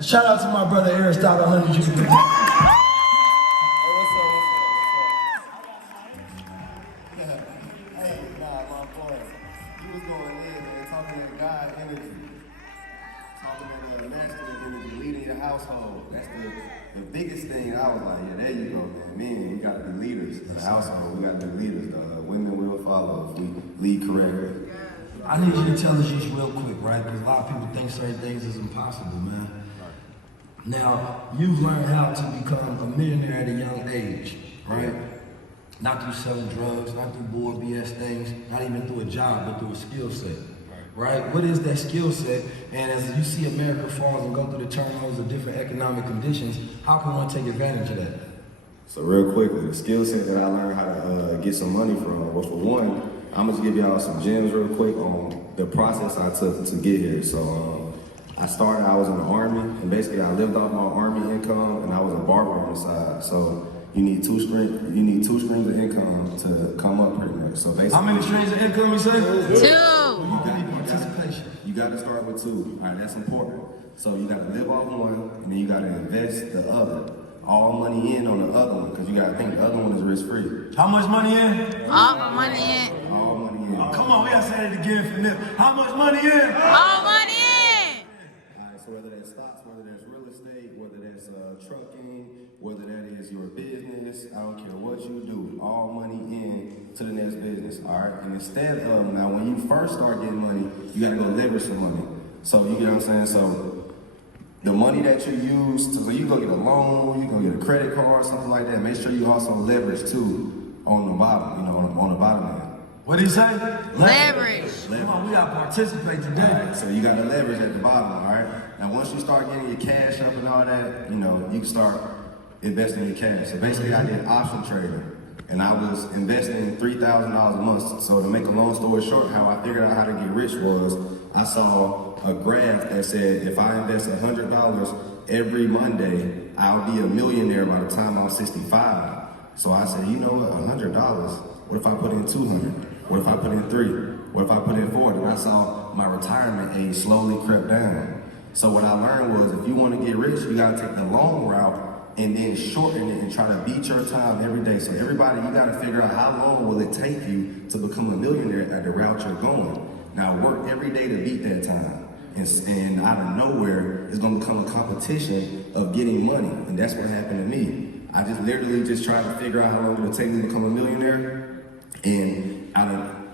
Shout out to my brother Aristotle 100 G. Hey, nah, my boy. He was going in and talking that God energy. Talking that masculine energy, leading your household. That's the biggest thing. I was like, yeah, there you go, man. Men, we got to be leaders. The household, we got to be leaders, though. Women will follow if we lead correctly. I need you to tell us just real quick, right? Because a lot of people think certain things is impossible, man. Now, you've learned how to become a millionaire at a young age, right? Not through selling drugs, not through bull BS things, not even through a job, but through a skill set, right? What is that skill set? And as you see America falls and go through the turnovers of different economic conditions, how can one take advantage of that? So real quickly, the skill set that I learned how to get some money from was, for one, I'm gonna give y'all some gems real quick on the process I took to get here. So I was in the Army, and basically I lived off my Army income, and I was a barber on the side. So you need two streams of income to come up pretty much. So basically, how many streams of income you say? 2. You got participation. You got to start with 2. All right, that's important. So you got to live off one, and then you got to invest the other. All money in on the other one, because you got to think the other one is risk-free. How much money in? All money in. All money in. Oh, come on, we gotta say it again for Nip. How much money in? All money in. All right, so whether that's stocks, whether that's real estate, whether that's trucking, whether that is your business, I don't care what you do, all money in to the next business, all right? And instead of, now when you first start getting money, you gotta go leverage some money. So you get what I'm saying? So the money that you use, so you go get a loan, you go get a credit card, something like that, make sure you also leverage too on the bottom, on the bottom end. What did he say? Leverage. Come on, we gotta participate today. All right, so you got to leverage at the bottom, all right? Now, once you start getting your cash up and all that, you can start investing your cash. So basically, I did option trading, and I was investing $3,000 a month. So to make a long story short, how I figured out how to get rich was I saw a graph that said if I invest $100 every Monday, I'll be a millionaire by the time I'm 65. So I said, you know what, $100, what if I put in 200? What if I put in 3? What if I put in 4? And I saw my retirement age slowly crept down. So what I learned was if you want to get rich, you got to take the long route and then shorten it and try to beat your time every day. So everybody, you got to figure out how long will it take you to become a millionaire at the route you're going. Now work every day to beat that time. And out of nowhere, it's going to become a competition of getting money. And that's what happened to me. I just literally tried to figure out how long it would take me to become a millionaire. And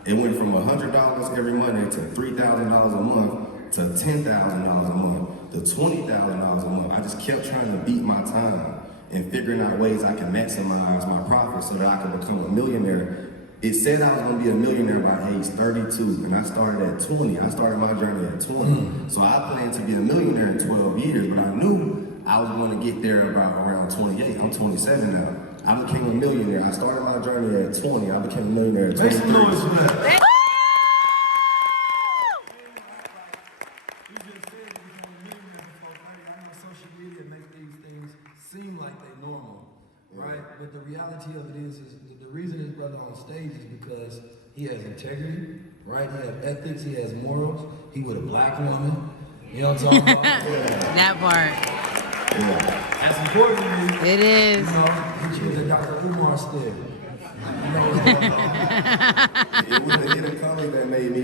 it went from $100 every Monday to $3,000 a month to $10,000 a month to $20,000 a month. I just kept trying to beat my time and figuring out ways I can maximize my profits so that I can become a millionaire. It said I was going to be a millionaire by age 32, and I started at 20. I started my journey at 20. So I planned to be a millionaire in 12 years, but I knew I was going to get there around 28. I'm 27 now. I became a millionaire. I started my journey at 20. I became a millionaire at 23. Make some noise for that. Social media makes these things seem like they normal, right? But the reality of it is the reason this brother on stage is because he has integrity, right? He has ethics, he has morals. He with a black woman. You know what I'm talking about? That part. Yeah. That's important to me. It is. He chose a Dr. Umar still. It was the Hidden Colors that made me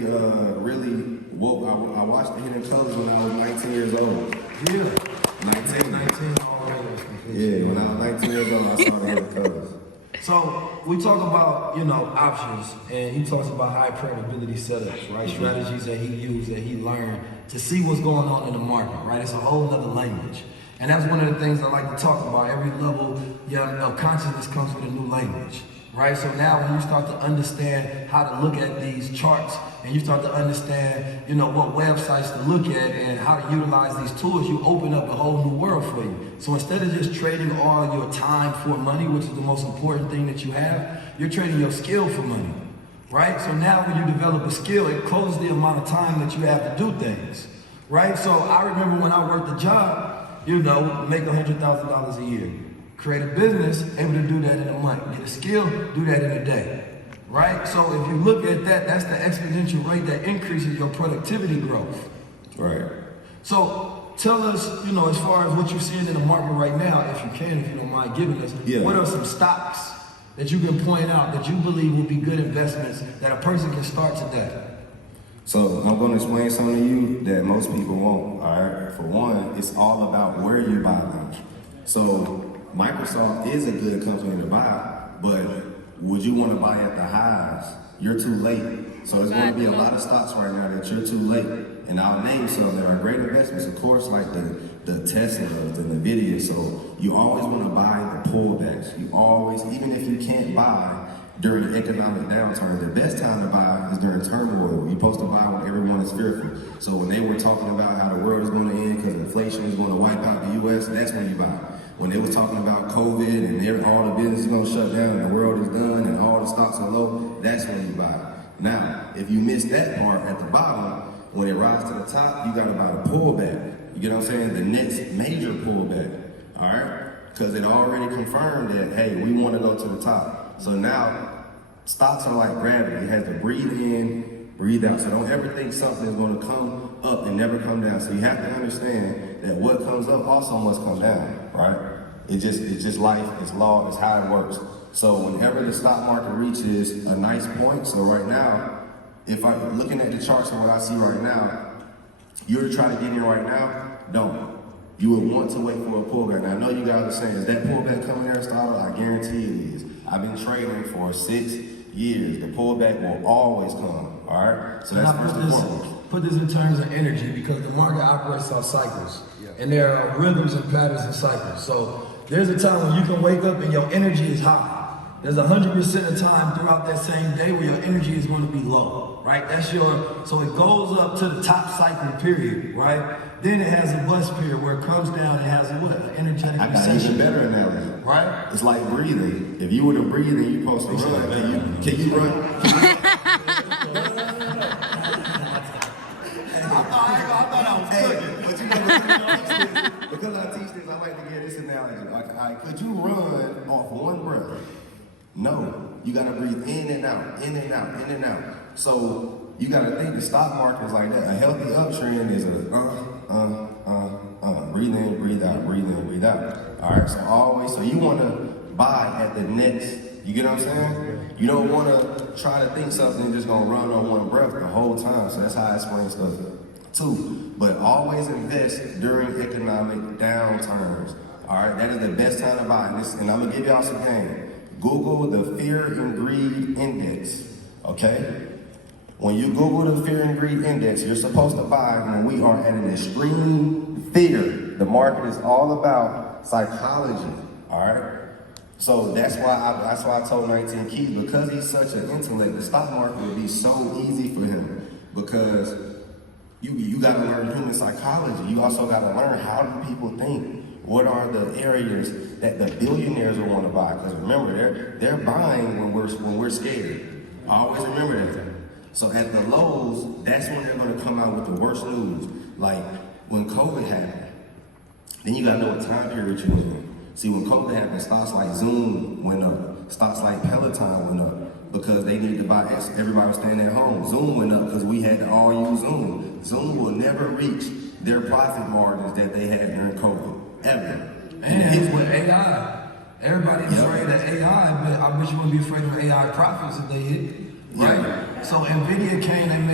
really woke. I watched the Hidden Colors when I was 19 years old. Yeah. 19. already. Yeah, when I was 19 years old, I saw the Hidden Colors. So we talk about, options, and he talks about high probability setups, right? Strategies that he used, that he learned to see what's going on in the market, right? It's a whole nother language. And that's one of the things I like to talk about. Every level of consciousness comes with a new language, right? So now when you start to understand how to look at these charts, and you start to understand, what websites to look at and how to utilize these tools, you open up a whole new world for you. So instead of just trading all your time for money, which is the most important thing that you have, you're trading your skill for money, right? So now when you develop a skill, it closes the amount of time that you have to do things, right? So I remember when I worked a job, make $100,000 a year. Create a business, able to do that in a month. Get a skill, do that in a day, right? So if you look at that, that's the exponential rate that increases your productivity growth. Right. So tell us, you know, as far as what you're seeing in the market right now, if you can, if you don't mind giving us, Yeah. what are some stocks that you can point out that you believe will be good investments that a person can start today? So I'm going to explain something to you that most people won't. All right. For one, it's all about where you buy them. So Microsoft is a good company to buy, but would you want to buy at the highs? You're too late. So there's going to be a lot of stocks right now that you're too late. And I'll name some that are great investments, of course, like the Teslas, the Nvidia. So you always want to buy the pullbacks. You always, even if you can't buy during economic downturn, the best time to buy is during turmoil. You're supposed to buy when everyone is fearful. So when they were talking about how the world is going to end because inflation is going to wipe out the U.S., that's when you buy. When they was talking about COVID and all the business is going to shut down and the world is done and all the stocks are low, that's when you buy. Now, if you miss that part at the bottom, when it rises to the top, you got to buy the pullback. You get what I'm saying? The next major pullback, all right? Because it already confirmed that, hey, we want to go to the top. So now, stocks are like gravity. It has to breathe in, breathe out. So don't ever think something is going to come up and never come down. So you have to understand that what comes up also must come down, right? It's just life, it's law, it's how it works. So whenever the stock market reaches a nice point, so right now, if I'm looking at the charts and what I see right now, you're to try to get in right now, don't. You would want to wait for a pullback. Now I know you guys are saying, is that pullback coming, Aristotle? I guarantee it is. I've been trading for 6 years. The pullback will always come, all right? So that's first and foremost. Put this in terms of energy because the market operates on cycles. And there are rhythms and patterns and cycles. So there's a time when you can wake up and your energy is high. There's 100% of time throughout that same day where your energy is going to be low, right? So it goes up to the top cycle period, right? Then it has a bust period where it comes down and has what? An energetic I got an even better analogy. Right? It's like breathing. If you were to breathe and you're supposed to run, can you run? I thought I was cooking. But you know, because I teach this, I like to give this analogy. Like, could you run off one breath? No. You got to breathe in and out, in and out, in and out. So you got to think the stock market is like that. A healthy uptrend is breathe in, breathe out, breathe in, breathe out. All right, so you want to buy at the next, you get what I'm saying? You don't want to try to think something just going to run on one breath the whole time. So that's how I explain stuff too. But always invest during economic downturns. All right, that is the best time to buy. And I'm going to give y'all some game. Google the Fear and Greed Index, okay? When you Google the Fear and Greed Index, you're supposed to buy when we are at an extreme fear. The market is all about psychology, all right? So that's why I told 19 Keys, because he's such an intellect, the stock market would be so easy for him because you got to learn human psychology. You also got to learn how do people think. What are the areas that the billionaires will want to buy? Because remember, they're buying when we're scared. I always remember that. So at the lows, that's when they're going to come out with the worst news. Like when COVID happened, then you got to know what time period you're in. See, when COVID happened, stocks like Zoom went up. Stocks like Peloton went up because they needed to buy. Everybody was staying at home. Zoom went up because we had to all use Zoom. Zoom will never reach their profit margins that they had during COVID. Ever. And with AI, everybody's afraid of AI, but I bet you wouldn't be afraid of AI profits if they hit, right? Yeah. So Nvidia came and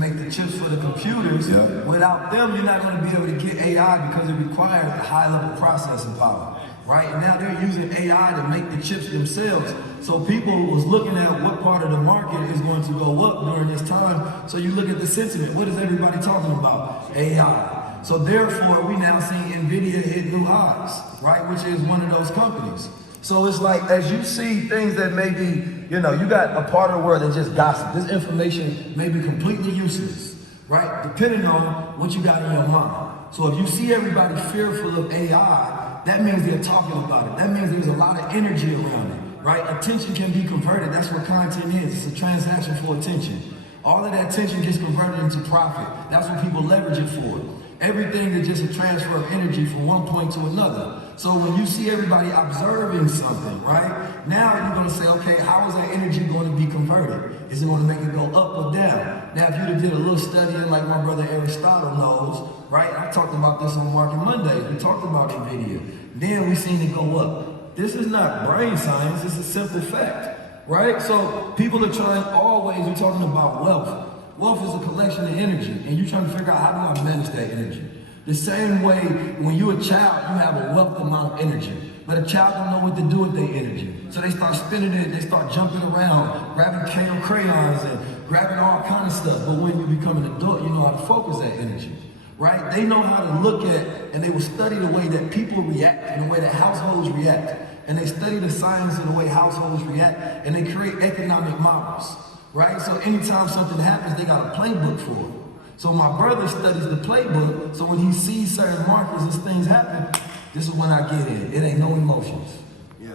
make the chips for the computers. Yeah. Without them, you're not going to be able to get AI because it requires a high level processing power, right? And now they're using AI to make the chips themselves. So people was looking at what part of the market is going to go up during this time. So you look at the sentiment. What is everybody talking about? AI. So therefore, we now see Nvidia hit new highs, right? Which is one of those companies. So it's like, as you see things that may be, you got a part of the world that just gossip. This information may be completely useless, right? Depending on what you got in your mind. So if you see everybody fearful of AI, that means they're talking about it. That means there's a lot of energy around it, right? Attention can be converted. That's what content is. It's a transaction for attention. All of that attention gets converted into profit. That's what people leverage it for. Everything is just a transfer of energy from one point to another. So when you see everybody observing something, right? Now you're gonna say, okay, how is that energy going to be converted? Is it going to make it go up or down? Now, if you did a little studying like my brother Aristotle knows, right? I talked about this on Market Monday. We talked about NVIDIA. Then we seen it go up. This is not brain science. It's a simple fact, right? So people are trying always, we're talking about wealth. Wealth is a collection of energy, and you're trying to figure out how do I manage that energy. The same way when you're a child, you have a wealth amount of energy. But a child don't know what to do with their energy. So they start spinning it, they start jumping around, grabbing crayons and grabbing all kind of stuff. But when you become an adult, you know how to focus that energy, right? They know how to look at, and they will study the way that people react and the way that households react. And they study the science of the way households react, and they create economic models, right? So anytime something happens, they got a playbook for it. So my brother studies the playbook, so when he sees certain markers as things happen, this is when I get in. It ain't no emotions. Yeah.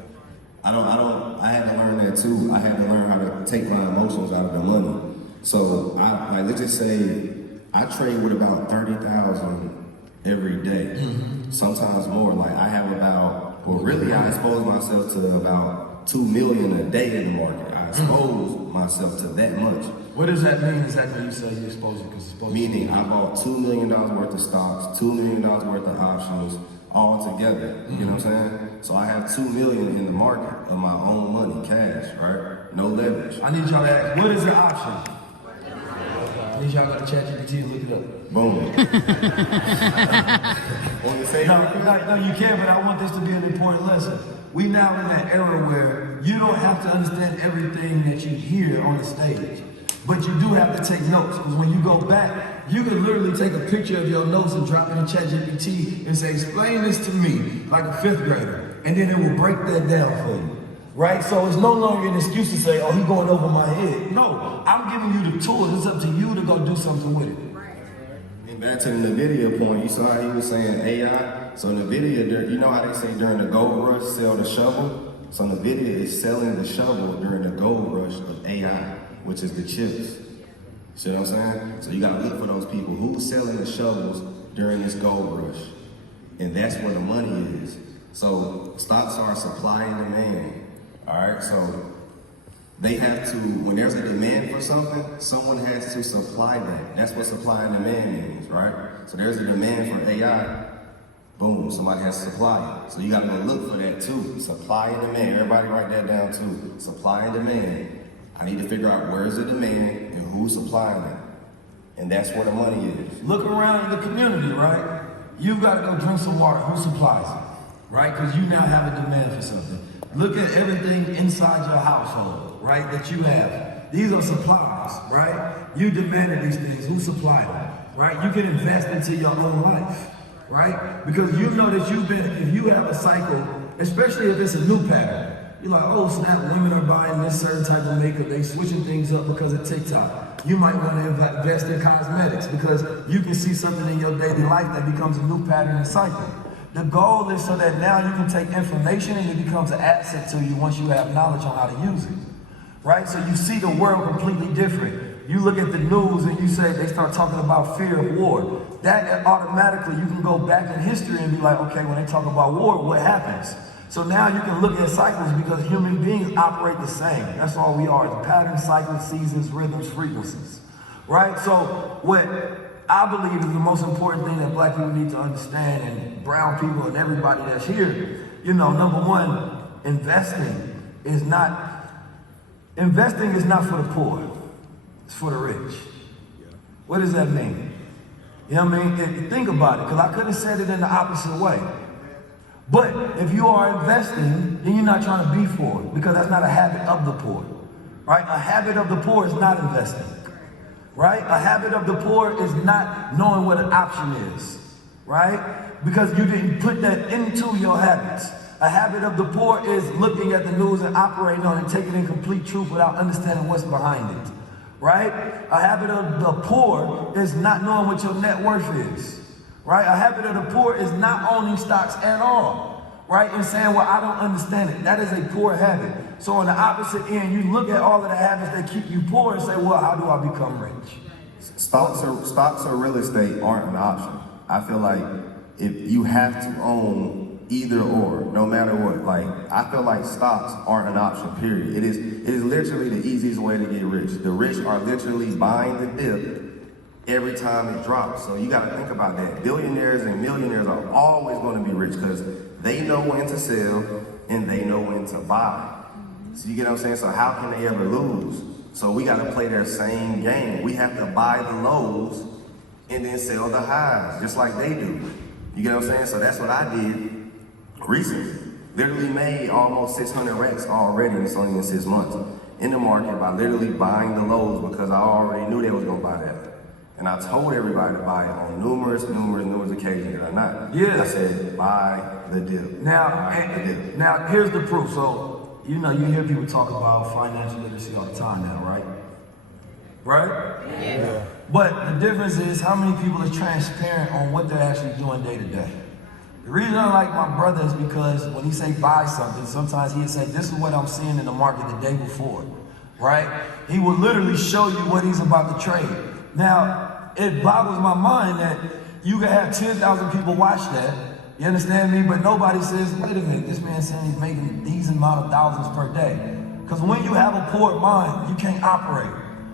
I had to learn that too. I had to learn how to take my emotions out of the money. So let's just say I trade with about 30,000 every day. Sometimes more. Like I have I expose myself to about 2 million a day in the market. I expose myself to that much. What does that mean exactly? You say you expose it? Meaning I bought $2 million worth of stocks, $2 million worth of options, all together. You know what I'm saying? So I have $2 million in the market of my own money, cash, right? No leverage. I need y'all to ask, what is the option? I need y'all to ChatGPT and look it up. Boom. No, you can't, but I want this to be an important lesson. We now in that era where you don't have to understand everything that you hear on the stage, but you do have to take notes, because when you go back, you can literally take a picture of your notes and drop it in ChatGPT and say, explain this to me like a 5th grader, and then it will break that down for you, right? So it's no longer an excuse to say, oh, he's going over my head. No, I'm giving you the tools. It's up to you to go do something with it. And back to the NVIDIA point, you saw how he was saying AI. So NVIDIA, you know how they say during the gold rush, sell the shovel? So NVIDIA is selling the shovel during the gold rush of AI, which is the chips. See what I'm saying? So you gotta look for those people who's selling the shovels during this gold rush. And that's where the money is. So stocks are supply and demand. All right, so they have to, when there's a demand for something, someone has to supply that. That's what supply and demand means, right? So there's a demand for AI, boom, somebody has to supply it. So you gotta go look for that too. Supply and demand, everybody write that down too. Supply and demand. I need to figure out where's the demand and who's supplying it. And that's where the money is. Look around in the community, right? You gotta go drink some water. Who supplies it, right? Because you now have a demand for something. Look at everything inside your household, right, that you have. These are supplies, right? You demanded these things. Who supplied them, right? You can invest into your own life, right? Because you know that if you have a cycle, especially if it's a new pattern, you're like, oh snap, women are buying this certain type of makeup. They switching things up because of TikTok. You might want to invest in cosmetics because you can see something in your daily life that becomes a new pattern and cycle. The goal is so that now you can take information and it becomes an asset to you once you have knowledge on how to use it, right? So you see the world completely different. You look at the news and you say, they start talking about fear of war. That automatically, you can go back in history and be like, okay, when they talk about war, what happens? So now you can look at cycles because human beings operate the same. That's all we are, the patterns, cycles, seasons, rhythms, frequencies, right? So what I believe is the most important thing that black people need to understand, and brown people and everybody that's here, you know, number one, investing is not for the poor, it's for the rich. What does that mean? You know what I mean? Think about it, because I could have said it in the opposite way. But if you are investing, then you're not trying to be poor, because that's not a habit of the poor, right? A habit of the poor is not investing, right? A habit of the poor is not knowing what an option is, right? Because you didn't put that into your habits. A habit of the poor is looking at the news and operating on it and taking in complete truth without understanding what's behind it, right? A habit of the poor is not knowing what your net worth is. Right? A habit of the poor is not owning stocks at all, right? And saying, well, I don't understand it. That is a poor habit. So on the opposite end, you look at all of the habits that keep you poor and say, well, how do I become rich? Stocks or real estate aren't an option. I feel like if you have to own either or, no matter what. Like, I feel like stocks aren't an option, period. It is literally the easiest way to get rich. The rich are literally buying the dip every time it drops. So you gotta think about that. Billionaires and millionaires are always gonna be rich because they know when to sell and they know when to buy. So you get what I'm saying? So how can they ever lose? So we gotta play their same game. We have to buy the lows and then sell the highs, just like they do. You get what I'm saying? So that's what I did recently. Literally made almost 600 racks already, and it's only been 6 months in the market by literally buying the lows because I already knew they was gonna buy that. And I told everybody to buy it on numerous occasions, did I not? Yeah. I said, buy the dip. Now, here's the proof. So, you know, you hear people talk about financial literacy all the time now, right? Right? Yeah. But the difference is how many people are transparent on what they're actually doing day to day. The reason I like my brother is because when he say buy something, sometimes he'll say, this is what I'm seeing in the market the day before, right? He will literally show you what he's about to trade. Now, it boggles my mind that you can have 10,000 people watch that, you understand me? But nobody says, wait a minute, this man saying he's making these amount of thousands per day. Because when you have a poor mind, you can't operate,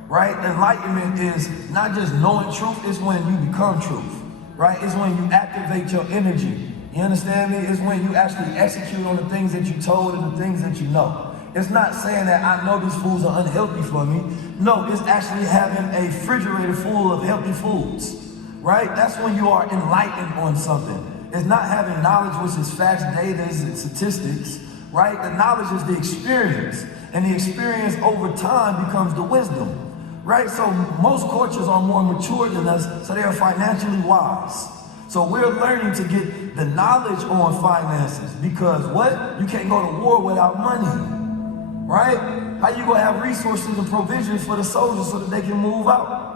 right? Enlightenment is not just knowing truth, it's when you become truth, right? It's when you activate your energy. You understand me? It's when you actually execute on the things that you told and the things that you know. It's not saying that I know these foods are unhealthy for me. No, it's actually having a refrigerator full of healthy foods, right? That's when you are enlightened on something. It's not having knowledge, which is facts, data, and statistics, right? The knowledge is the experience, and the experience over time becomes the wisdom, right? So most cultures are more mature than us, so they are financially wise. So we're learning to get the knowledge on finances because what? You can't go to war without money, right? How you gonna have resources and provisions for the soldiers so that they can move out?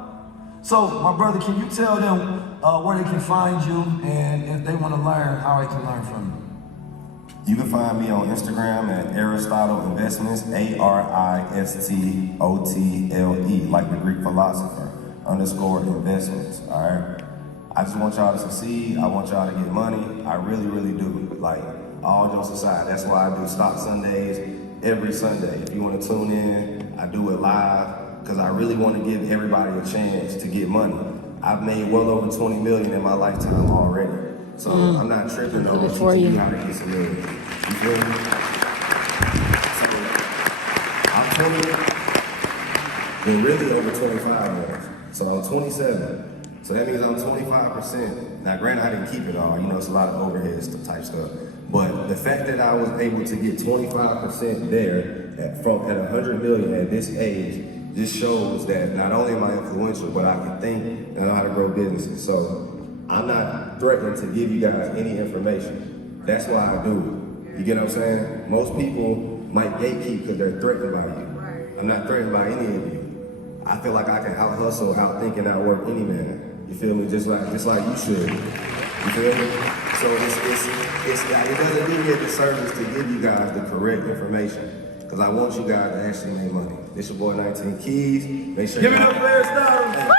So my brother, can you tell them where they can find you and if they want to learn, how they can learn from you? You can find me on Instagram at Aristotle Investments, ARISTOTLE, like the Greek philosopher, _investments, all right? I just want y'all to succeed. I want y'all to get money. I really, really do. Like, all jokes aside, that's why I do Stock Sundays every Sunday. If you want to tune in, I do it live because I really want to give everybody a chance to get money. I've made well over 20 million in my lifetime already. So I'm not tripping on teaching you how to get some million. You feel me? So I'm 20, but really over 25 years. So I'm 27. So that means I'm 25%. Now, granted, I didn't keep it all. You know, it's a lot of overhead type stuff. But the fact that I was able to get 25% there at 100 million at this age just shows that not only am I influential, but I can think and I know how to grow businesses. So I'm not threatening to give you guys any information. That's why I do it. You get what I'm saying? Most people might gatekeep because they're threatened by you. I'm not threatened by any of you. I feel like I can out-hustle, out-think, and outwork any man. You feel me? Just like you should. You feel me? So it doesn't do me a disservice to give you guys the correct information because I want you guys to actually make money. This your boy 19 Keys. Make sure Give it up for Aristotle.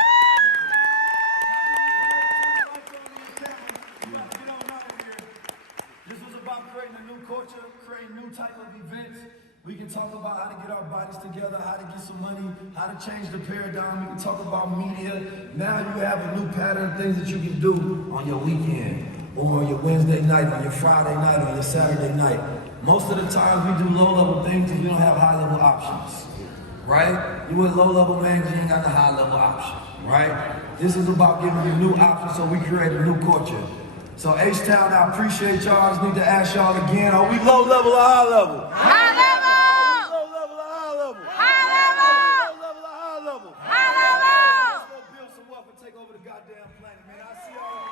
This was about creating a new culture, creating new type of events. We can talk about how to get our bodies together, how to get some money, how to change the paradigm. We can talk about media. Now you have a new pattern of things that you can do on your weekend, or on your Wednesday night, on your Friday night, on your Saturday night. Most of the time we do low-level things and we don't have high-level options, right? You a low-level man because you ain't got the high-level option, right? This is about giving you new options so we create a new culture. So H-Town, I appreciate y'all. I just need to ask y'all again, are we low-level or high-level? High level. Low-level or high-level? High level. Low-level or high-level? High level. Let's go build some wealth and take over the goddamn planet, man. I see y'all.